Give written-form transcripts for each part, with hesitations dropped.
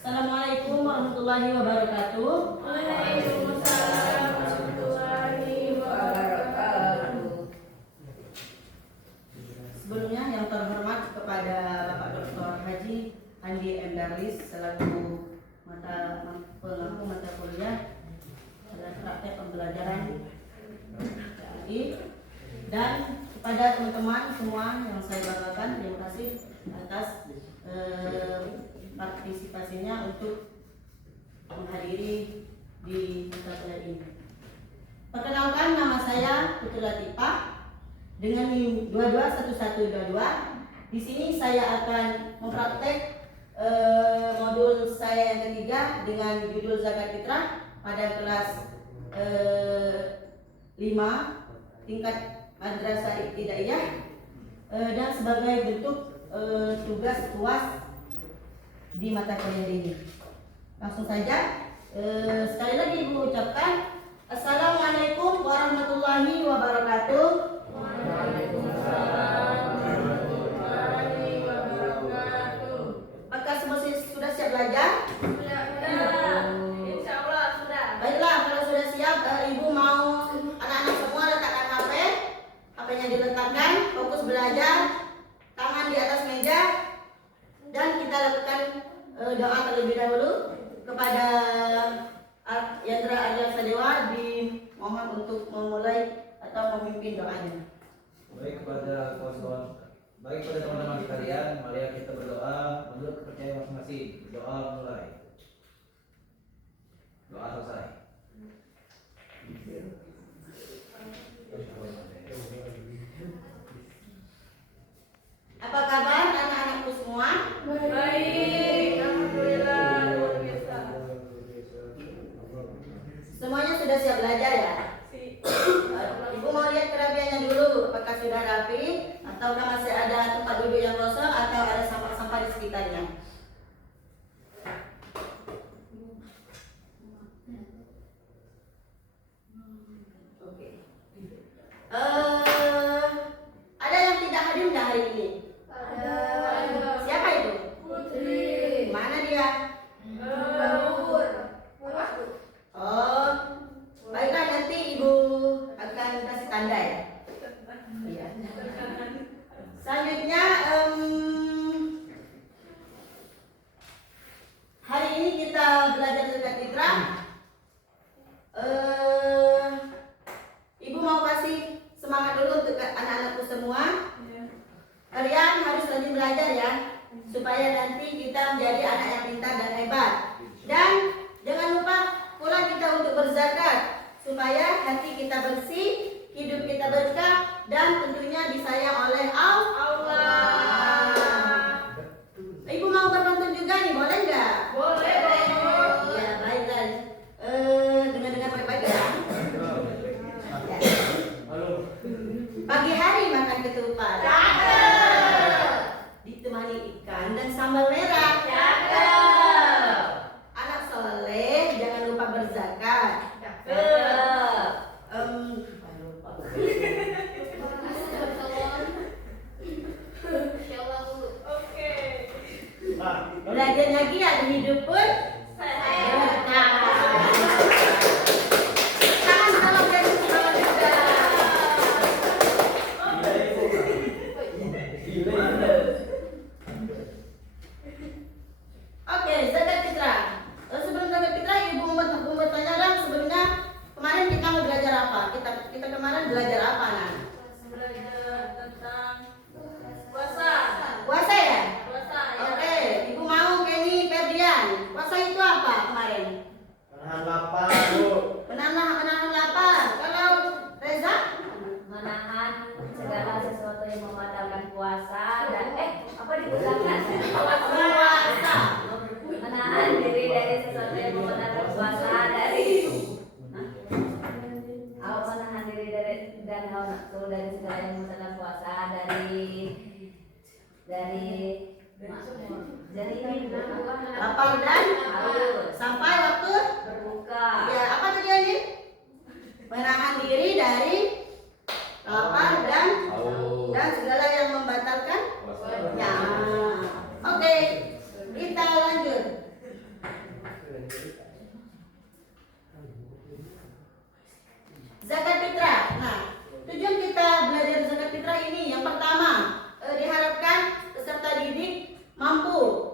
Assalamualaikum warahmatullahi wabarakatuh. Waalaikumsalam warahmatullahi wabarakatuh. Sebelumnya yang terhormat kepada Bapak Dr. Haji Andi M. Darlis selaku pelaku mata kuliah dalam praktek pembelajaran PAI, dan kepada teman-teman semua yang saya banggakan, terima kasih atas partisipasinya untuk menghadiri di mata kuliah ini. Perkenalkan, nama saya Putri Latifah dengan NIM 221122. Di sini saya akan mempraktek modul saya yang ketiga dengan judul zakat fitrah pada kelas 5 tingkat madrasah ibtidaiyah, dan sebagai bentuk tugas UAS di mata kuliah ini. Langsung saja, sekali lagi Ibu ucapkan Assalamualaikum warahmatullahi wabarakatuh. Waalaikumsalam warahmatullahi wabarakatuh. Apakah semua sudah siap belajar? Sudah. Insya Allah sudah. Baiklah, kalau sudah siap, Ibu mau anak-anak semua letakkan HP-nya diletakkan, fokus belajar, tangan di atas meja, dan kita lakukan doa terlebih dahulu kepada Yandra Arya Sadewa, dimohon untuk memulai atau memimpin doanya. Baik kepada teman-teman sekalian, mari kita berdoa menurut kepercayaan masing-masing. Berdoa mulai. Doa selesai. Apa kabar anak-anakku semua? Baik, alhamdulillah luar biasa. Semuanya sudah siap belajar ya? Ibu mau lihat kerapiannya dulu, apakah sudah rapi ataukah masih ada tempat duduk yang kosong atau ada sampah-sampah di sekitarnya. Oke. Ada yang tidak hadir nggak hari ini? Ada. Siapa itu? Putri. Mana dia? Bawur. Oh, baiklah, nanti Ibu akan kasih tanda ya. Iya. Selanjutnya, hari ini kita belajar zakat fitrah. Ibu mau kasih semangat dulu untuk anak-anakku semua. Kalian harus rajin belajar ya, supaya nanti kita menjadi anak yang pintar dan hebat. Dan jangan lupa pula kita untuk berzakat, supaya hati kita bersih, hidup kita berkah, dan tentunya disayang oleh Allah. Ibu mau berkonten juga nih, boleh nggak? Boleh. Ya, baiklah. Dengar baik-baik ya. Pagi hari makan ketupat, ditemani ikan dan sambal merah. Anak soleh jangan lupa berzakat. Oke. Belajar lagi ya, hidup pun berkah. Tangan kalau dari bawah juga. Oke, zakat fitrah. Sebelum zakat fitrah, Ibu mau bertanya dong, sebelumnya kemarin kita mau belajar apa? Kita kemarin belajar apa, Nak? Belajar tentang puasa. Puasa ya? Puasa ya. Oke, Ibu mau Kenny Ferdian. Puasa itu apa kemarin? Menahan lapar, Bu. Menahan lapar. Kalau Reza? Menahan segala sesuatu yang membatalkan puasa dan apa digunakan Puasa. menahan diri dari sesuatu yang membatalkan puasa dari menahan diri dari dan hawa nafsu dari segala yang membatalkan puasa dari ini apa Lapar dan haus sampai waktu berbuka ya, apa tadi ini? Menahan diri dari lapar dan segala yang membatalkan. Ya. Oke, kita lanjut. Zakat fitrah. Nah, tujuan kita belajar zakat fitrah ini yang pertama, diharapkan peserta didik mampu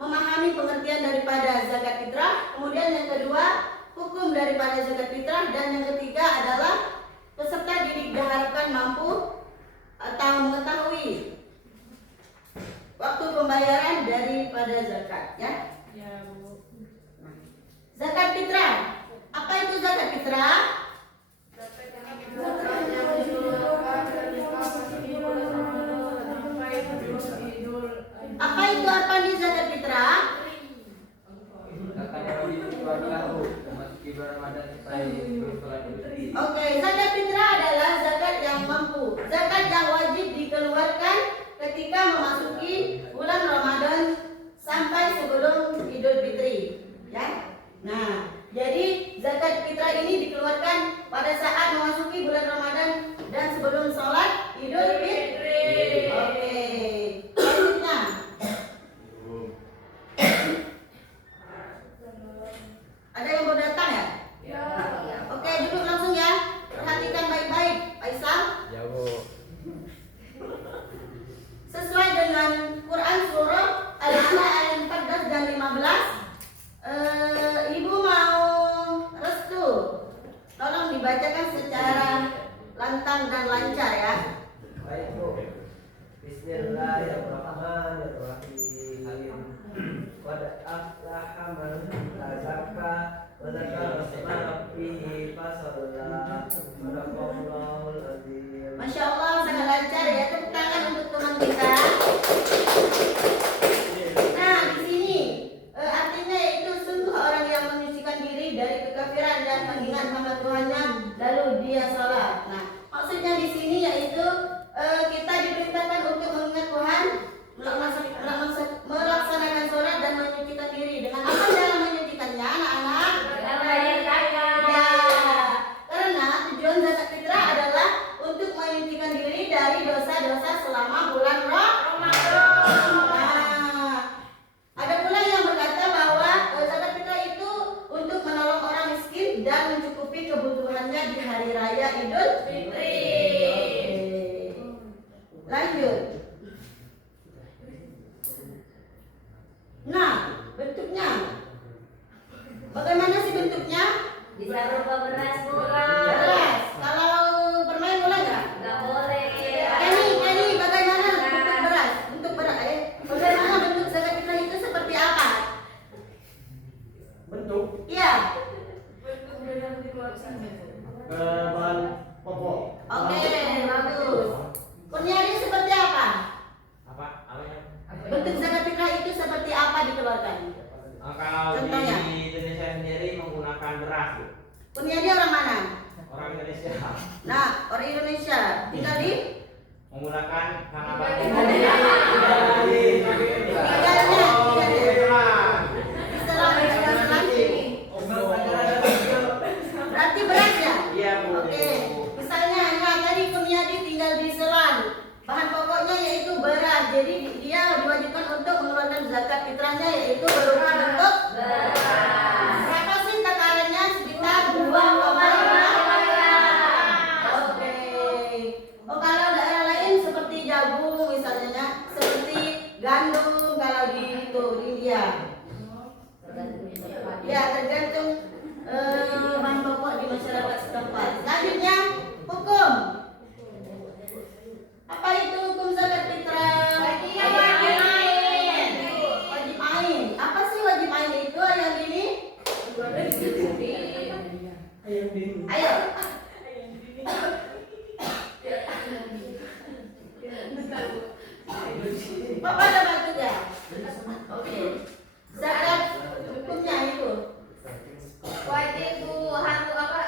memahami pengertian daripada zakat fitrah. Kemudian yang kedua, hukum daripada zakat fitrah, dan yang ketiga adalah peserta didik diharapkan mampu atau mengetahui waktu pembayaran daripada zakat, ya. Ya, Bu. Zakat fitrah. Apa itu zakat fitrah? Zakat yang dikeluarkan dari Apa itu apa nih zakat fitrah? Zakat yang dikeluarkan memasuki bulan Ramadan sampai berbulan Idul. Oke, zakat fitrah adalah zakat yang mampu, zakat yang wajib dikeluarkan ketika memasuki bulan Ramadan sampai sebelum Idul Fitri, ya. Nah, jadi zakat fitrah ini dikeluarkan pada saat memasuki bulan Ramadan dan sebelum sholat Idul Fitri. Oke, selanjutnya. Ada yang baru datang ya? Ya. Oke, duduk langsung ya. Perhatikan baik-baik, Faisal. Ya, Bu. Sesuai dengan Quran surah Al-A'la ayat 14 dan 15, Ibu mau restu. Tolong dibacakan secara lantang dan lancar ya. Baik Bu. Bismillahirrahmanirrahim. Qad aflaha man tazakka wa dzakara isma rabbih fasalla. Sadaqallahul azim. Masya Allah, sangat lancar ya. Tepuk tangan untuk teman kita. Nah, di sini artinya yaitu sungguh orang yang menyucikan diri dari kekafiran dan mengingat nama Tuhannya, lalu dia salat. Nah, maksudnya di sini yaitu kita diperintahkan untuk mengingat Tuhan, melaksanakan sholat dan menyucikan diri. Dengan apa cara menyucikannya, anak-anak? Ya, karena tujuan zakat fitrah adalah untuk menyucikan diri dari dosa-dosa selama bulan Ramadan. Nah, ada pula yang berkata bahwa zakat fitrah itu untuk menolong orang miskin dan mencukupi kebutuhannya di hari raya Idul Fitri. Lanjut. Nah, bentuknya bagaimana sih bentuknya? Bisa berupa beras murah. Beras. Kalau bermain boleh nggak? Nggak boleh. Kenny, bagaimana bentuk beras? Bentuk beras, bagaimana bentuk zakat fitrah itu seperti apa? Bentuk Iya. Bentuk yang dikeluarkan. bahan pokok. Oke, bagus. Kurniadi seperti apa? Apa? Apanya? Bentuk zakat fitrah itu seperti apa dikeluarkan? Kalau Contohnya? di Indonesia sendiri menggunakan beras, Bu. Kurniadi orang mana? Orang Indonesia Nah, orang Indonesia. Tinggal di menggunakan tanah batu. tinggalnya. Selang sini. Berarti beras ya? Iya, Bu. Oke. Misalnya, nah tadi Kurniadi tinggal di Selan. Bahan pokoknya yaitu beras. Jadi dia diwajibkan untuk mengeluarkan zakat fitrahnya yaitu berupa bentuk Beras. berapa sih takarannya? Sekitar 2,5. Oke. Oh, kalau daerah lain seperti jagung misalnya, seperti gandum kalau di India. Ya, tergantung bahan pokok di masyarakat setempat. Selanjutnya, hukum. Apa itu hukum zakat fitrah? Wajib ain. Apa sih wajib ain itu yang ini? Ayo. Bapak ada bantu ya? Oke. Zakat hukumnya itu. Wajib harus apa?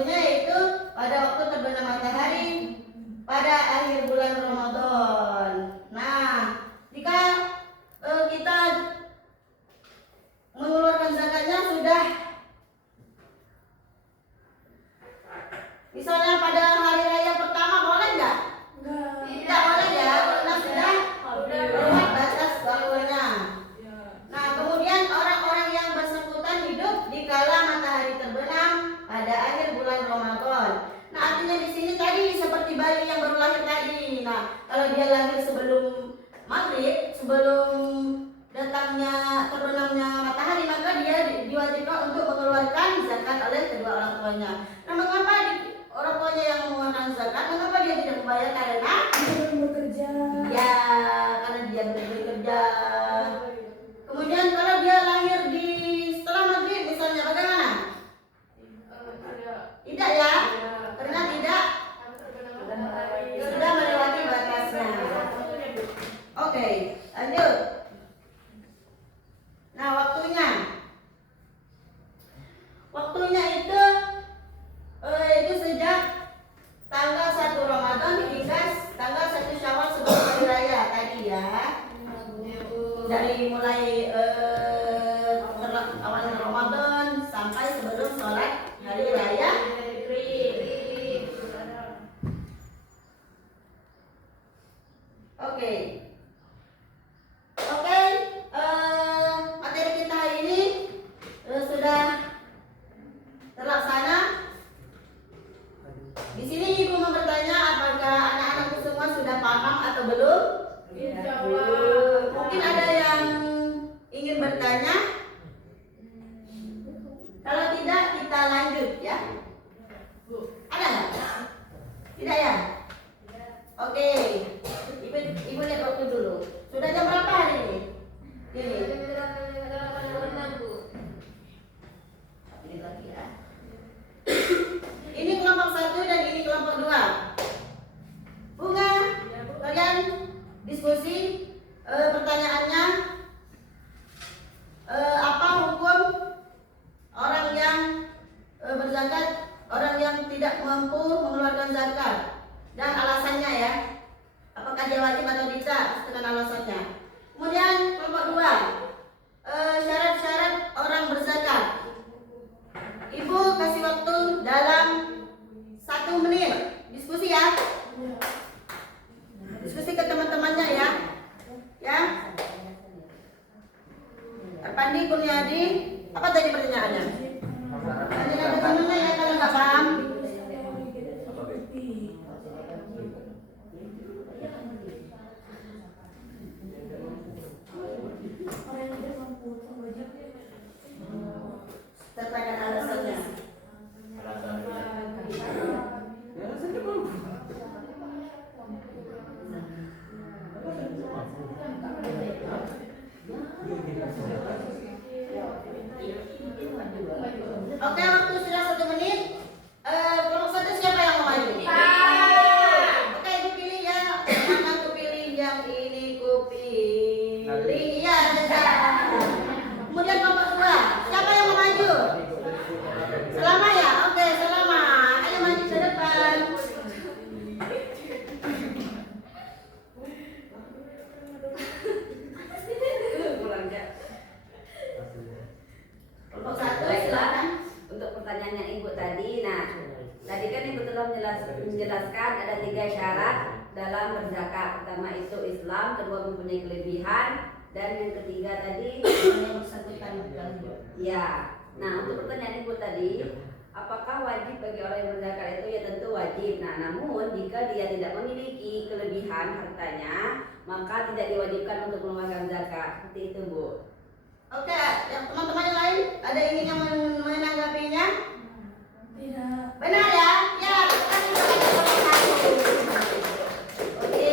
waktunya yaitu pada waktu terbenam matahari pada akhir bulan Ramadan. Nah, jika kita mengeluarkan zakatnya sudah misalnya pada hari raya pertama boleh nggak? Tidak boleh ya, karena sudah lewat batas waktunya. Nah, kemudian orang-orang yang bersangkutan hidup di kala matahari terbenam pada akhir bulan Ramadan. Nah, artinya di sini tadi seperti bayi yang baru lahir tadi. Nah, kalau dia lahir sebelum maghrib, sebelum datangnya terbenamnya matahari, maka dia diwajibkan untuk mengeluarkan zakat oleh kedua orang tuanya. Nah, mengapa orang tuanya yang mengeluarkan zakat? Mengapa dia tidak membayar? Karena bekerja. ya, karena dia bekerja. Kemudian kalau dia lahir di setelah maghrib misalnya, bagaimana? Tidak ya, karena tidak sudah melewati batasnya. Oke, lanjut. Nah, waktunya itu sejak tanggal 1 Ramadan hingga tanggal 1 Syawal sebelum hari raya tadi ya. Dari mulai awal Ramadan sampai sebelum sholat hari raya. Oke, materi kita hari ini sudah terlaksana. Di sini ibu mau bertanya, apakah anak-anakku semua sudah paham atau belum? Mungkin ada yang ingin bertanya. Kalau tidak, kita lanjut ya. Ada nggak? Tidak ya? Oke. Ibu lihat waktu dulu. Sudah jam berapa hari ini? Ini. Ini lagi ya. Ini kelompok 1 dan ini kelompok 2. Bunga, kalian diskusi. Pertanyaannya, apa hukum orang yang berzakat, orang yang tidak mampu mengeluarkan zakat, dan alasannya ya, apakah dia wajib atau tidak dengan alasannya. Kemudian kelompok 2, syarat-syarat orang berzakat. Ibu kasih waktu dalam 1 menit diskusi ya, diskusi ke teman-temannya ya. Arpandi Kurniadi, apa tadi pertanyaannya? Tadi ada temannya ya, kalau nggak paham. Sertakan alasannya. Oke, waktu sudah 1 menit. Kelompok 1 siapa yang mau maju? Oke, ibu pilih ya. Mana aku pilih yang ini, ku pilih ya. Kemudian kelompok 2, siapa yang mau maju? Selama ya? Oke, selama. Ayo maju ke depan. Kelompok 1 silakan. Untuk pertanyaannya ibu tadi, nah tadi kan ibu telah menjelaskan ada 3 syarat dalam berzakat. Pertama itu Islam, kedua mempunyai kelebihan, dan yang ketiga tadi Yang bersangkutan. ya. Nah, untuk pertanyaan ibu tadi, apakah wajib bagi orang yang berzakat itu? Ya tentu wajib. Nah, namun jika dia tidak memiliki kelebihan hartanya, maka tidak diwajibkan untuk mengeluarkan zakat. Seperti itu, Bu. Oke, yang teman-teman yang lain ada ingin yang menanggapinya? Tidak. Benar ya? Ya, kita juga ada kelompok 1. Oke,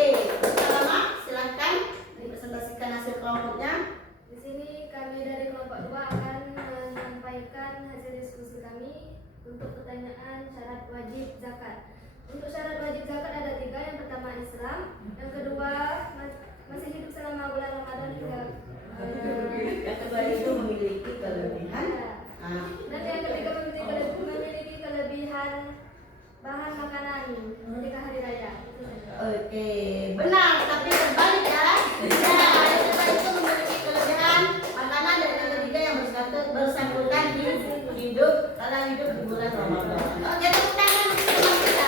Salama, silakan dipresentasikan hasil kelompoknya. Di sini kami dari kelompok 2 akan menyampaikan hasil diskusi kami untuk pertanyaan syarat wajib zakat. Untuk syarat wajib zakat ada 3. Yang pertama Islam, yang kedua masih hidup selama bulan Ramadan hingga Yang kedua itu memiliki kelebihan. dan yang ketiga memiliki kelebihan bahan makanan ketika hari raya. Itu saja. Oke, benar, tapi terbalik ya. Ya, yang kedua itu memiliki kelebihan makanan dan yang ketiga yang bersangkutan di hidup dalam hidup di bulan Ramadan. Oke, tepuk tangan untuk teman kita.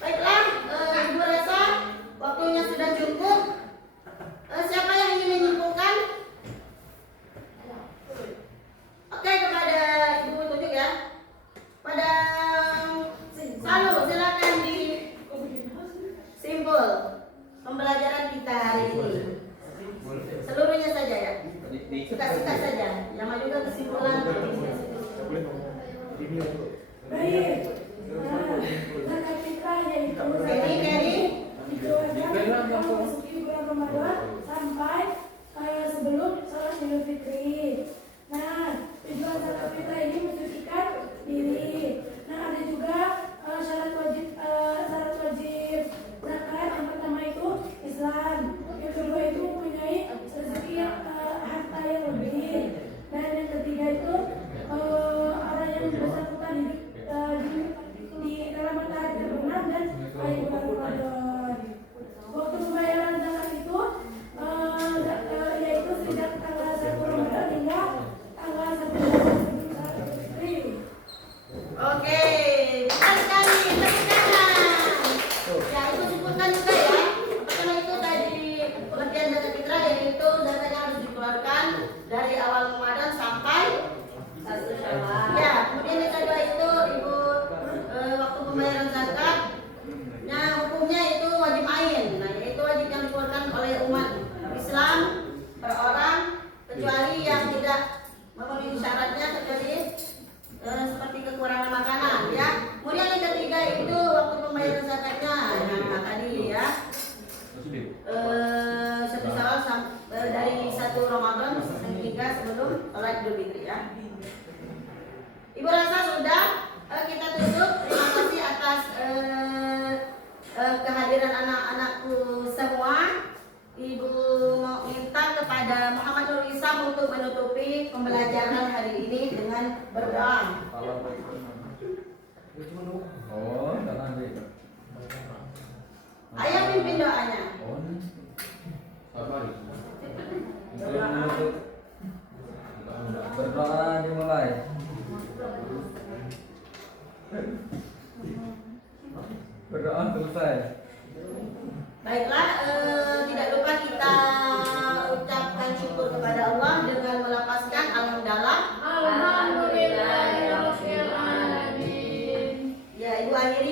Baiklah, Ibu rasa waktunya sudah cukup. Siapa yang ingin menyimpulkan? Oke, kepada Ibu tunjuk ya. Pada Salu, silakan di simpul pembelajaran kita hari ini. Seluruhnya saja ya. Suka-suka saja. Yang maju ke kesimpulan. Baik. Zakat fitrah yaitu Keri. diwajibkan memasuki bulan Ramadan sampai sebelum sholat Idul Fitri. Nah, tujuan zakat fitrah ini mensucikan diri. Nah, ada juga syarat wajib zakat. Yang pertama itu Islam. Yang kedua itu mempunyai rezeki harta yang lebih. Dan yang ketiga itu orang yang bersangkutan di dalam matahari terbenam dan air bulan Ramadan. Waktu pembayaran zakat itu yaitu sejak tanggal 1 Ramadan hingga tanggal 1 Idul Fitri. Oke, benar sekali. Tepuk tangan. Ya, itu simpulkan juga ya. Karena itu tadi pengertian zakat fitrah yaitu zakat yang harus dikeluarkan dari awal Ramadan sampai 1 Syawal. ya. Kemudian yang kedua itu Ibu waktu pembayaran zakat. Nah, hukumnya itu wajib ain. Nah, yaitu wajib yang dikeluarkan oleh umat Islam per orang kecuali yang tidak memenuhi syaratnya kecuali seperti kekurangan makanan ya. Kemudian yang ketiga itu waktu pembayaran zakatnya. Nah, tadi ya. 1 Syawal dari 1 Ramadan hingga sebelum sholat Idul Fitri ya. Ibu rasa sudah kita tutup. Terima kasih atas kehadiran anak-anakku semua. Ibu mau minta kepada Muhammad Nur Isam untuk menutupi pembelajaran hari ini dengan berdoa. Oh, jangan deh. Ayo pimpin doanya. Berdoa dimulai. Berdoa selesai. Baiklah, tidak lupa kita ucapkan syukur kepada Allah dengan melapaskan alhamdulillah. Alhamdulillahirabbil alamin. Ya, Ibu akhiri